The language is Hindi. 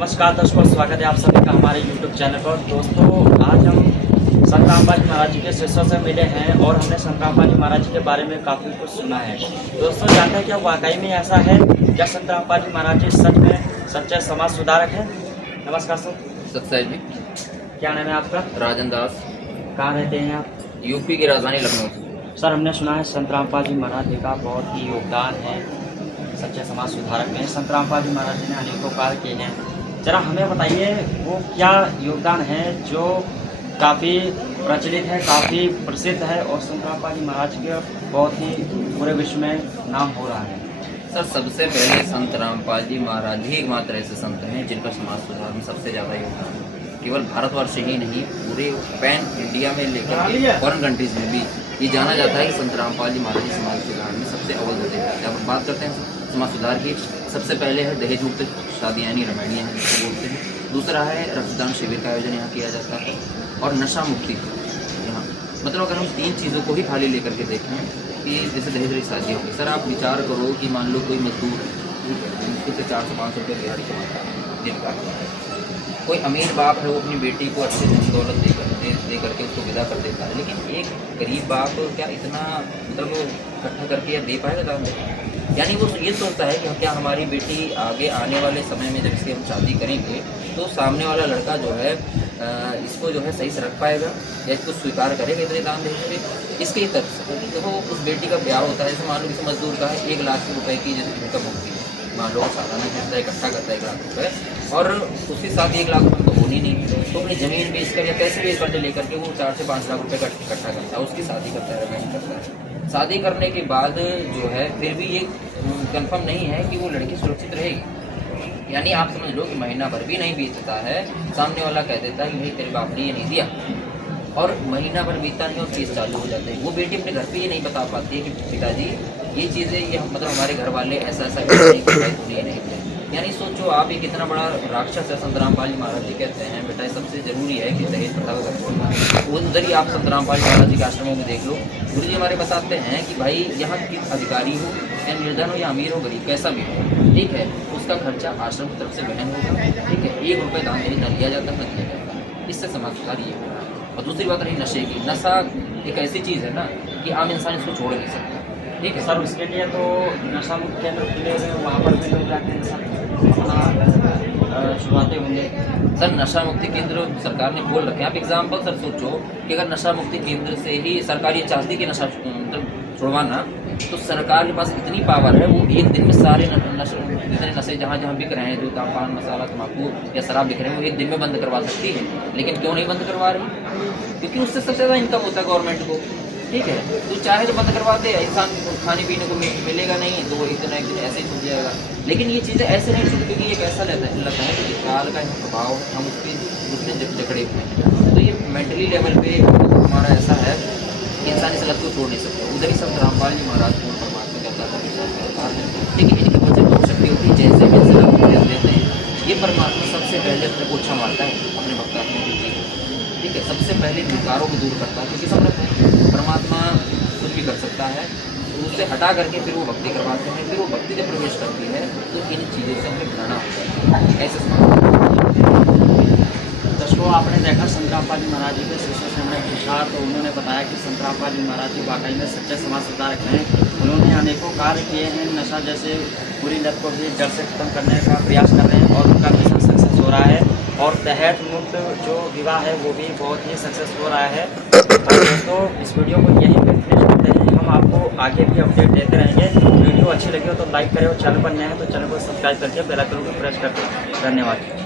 नमस्कार दोस्तों, स्वागत है आप सभी का हमारे YouTube चैनल पर। दोस्तों, आज हम संत रामपाल जी महाराज जी के शिष्यों से मिले हैं और हमने संत रामपाल जी महाराज जी के बारे में काफ़ी कुछ सुना है। दोस्तों, जानते हैं क्या वाकई में ऐसा है? क्या संत रामपाल जी महाराज जी सच में सच्चे समाज सुधारक हैं? नमस्कार सर। सत्साई जी। क्या नाम है आपका? राजन दास। कहाँ रहते हैं आप? यूपी की राजधानी लखनऊ। सर, हमने सुना है संत रामपाल जी महाराज जी का बहुत ही योगदान है, सच्चे समाज सुधारक में। संत रामपाल जी महाराज जी ने अनेकों कार्य किए हैं। जरा हमें बताइए वो क्या योगदान है जो काफ़ी प्रचलित है, काफ़ी प्रसिद्ध है और संत रामपाल जी महाराज के बहुत ही पूरे विश्व में नाम हो रहा है। सर, सबसे पहले संत रामपाल जी महाराज ही एकमात्र ऐसे संत हैं जिनका समाज सुधार में सबसे ज़्यादा योगदान है। केवल भारतवर्ष ही नहीं, पूरे पैन इंडिया में लेकर के फॉरेन कंट्रीज में भी ये जाना जाता है कि संत रामपाल जी महाराज समाज सुधार में सबसे अव्वल दर्जे हैं। जब बात करते हैं समाज सुधार की, सबसे पहले है दहेज मुक्त शादियाँ यानी रमैनियाँ हैं जिसको बोलते हैं। दूसरा है रक्तदान शिविर का आयोजन यहाँ किया जाता है और नशा मुक्ति यहाँ। मतलब अगर हम तीन चीज़ों को ही खाली लेकर के देखें कि जैसे दहेज रही शादी होगी, सर आप विचार करो कि मान लो कोई मजदूर मुश्किल से 400-500 रुपये दिहाड़ी कमाता है दिन का। कोई अमीर बाप है, वो अपनी बेटी को अच्छे धन दौलत दे करके उसको विदा कर देता है, लेकिन एक गरीब बाप क्या इतना मतलब वो इकट्ठा करके या दे पाएगा दान दे? यानी वो ये सोचता है कि क्या हमारी बेटी आगे आने वाले समय में जब इसकी हम शादी करेंगे तो सामने वाला लड़का जो है इसको जो है सही से रख पाएगा या इसको स्वीकार करेगा इतने दान देने के। इसके तरफ से देखो उस बेटी का ब्याह होता है, जैसे मान लो किसी मजदूर का है 1 लाख रुपए की जैसे इनकम होती है, मान लो सालाना कितना इकट्ठा करता है 1 लाख रुपये और उसके साथ 1 लाख रुपये तो होनी नहीं, तो अपनी ज़मीन बेच कर या पैसे बेच कर लेकर के वो 4 से 5 लाख रुपये इकट्ठा करता है, उसकी शादी करता है, रमैन करता है। शादी करने के बाद जो है फिर भी ये कंफर्म नहीं है कि वो लड़की सुरक्षित रहेगी। यानी आप समझ लो कि महीना भर भी नहीं बीतता है, सामने वाला कह देता है कि भाई तेरे बाप ने ये नहीं दिया, और महीना भर बीतता नहीं और केस चालू हो जाते हैं। वो बेटी अपने घर पे ये नहीं बता पाती है कि पिताजी ये चीज़ें ये मतलब हमारे घर वाले ऐसा नहीं थे। यानी सोचो आप, ये कितना बड़ा राक्षस है संत रामपाल जी महाराज जी। कहते हैं बेटा सबसे ज़रूरी है कि दहेज प्रथा को छोड़ना। वो उधर ही आप संत रामपाल जी महाराज जी के आश्रमों में देख लो, गुरु जी हमारे बताते हैं कि भाई यहाँ किस अधिकारी हो या निर्धन हो या अमीर हो गरीब कैसा भी हो, ठीक है, उसका खर्चा आश्रम की तरफ से वहन होगा, ठीक है। 1 रुपये दान दहेज न लिया जाता न दिया जाता। इससे समाज सुधार ये हो रहा है। और दूसरी बात रही नशे की। नशा एक ऐसी चीज़ है ना कि आम इंसान इसको छोड़ नहीं सकता, ठीक है। सर, उसके लिए तो नशा मुक्त केंद्र खुले हुए हैं, वहाँ पर भी लोग जाते हैं छुड़ाते होंगे। सर, नशा मुक्ति केंद्र सरकार ने खोल रखे हैं। आप एग्जाम्पल सर सोचो कि अगर नशा मुक्ति केंद्र से ही सरकार ये चाहती कि नशा मतलब छुड़वाना, तो सरकार के पास इतनी पावर है, वो एक दिन में सारे जितने नशे जहाँ जहाँ बिक रहे हैं, जो पान मसाला तम्बाकू या शराब बिक रहे हैं, वो एक दिन में बंद करवा सकती है। लेकिन क्यों नहीं बंद करवा रही? क्योंकि उससे सबसे ज़्यादा इनकम होता है गवर्नमेंट को, ठीक है। तो चाहे तो बंद करवा दे, इंसान को खाने पीने को मिलेगा नहीं तो एक दिन ऐसे ही छूट जाएगा। लेकिन ये चीज़ें ऐसे नहीं छूटती, क्योंकि एक ऐसा लगता है कि काल का प्रभाव हम उसके जकड़े हुए हैं। तो ये मेंटली लेवल पे हमारा ऐसा है कि इंसान इस लत को छोड़ नहीं सकता। उधर ही संत रामपाल जी महाराज को परमात्मा करता था, लेकिन इनकी वजह बहुत शक्ति होती है। जैसे भी देते हैं, ये परमात्मा सबसे पहले अपने को अच्छा मारता है, अपने भक्त अपने जी, ठीक है। सबसे पहले विकारों को दूर करता है, क्योंकि समर्थ है। परमात्मा कुछ भी कर सकता है, तो उससे हटा करके फिर वो भक्ति करवाते हैं। फिर वो भक्ति जब प्रवेश करती है तो इन चीज़ों से हमें घृणा होता है, ऐसे समझ। दोस्तों, आपने देखा संत रामपाल जी महाराज जी के शिष्यों से हमने पूछा तो उन्होंने बताया कि संत रामपाल जी महाराज जी वाकई में सच्चे समाज सुधारक हैं। उन्होंने अनेकों कार्य किए हैं, नशा जैसे बुरी लत को भी जड़ से खत्म करने का प्रयास कर रहे हैं और उनका मिशन सक्सेस हो रहा है। और दहेज मुक्त जो विवाह है वो भी बहुत ही सक्सेस हो रहा है। और दोस्तों, इस वीडियो को यहीं पर फिनिश करते हैं। हम आपको आगे भी अपडेट देते रहेंगे। वीडियो अच्छी लगी हो तो लाइक करें और चैनल पर नए हैं तो चैनल को सब्सक्राइब करके बेल आइकन को प्रेस करके धन्यवाद।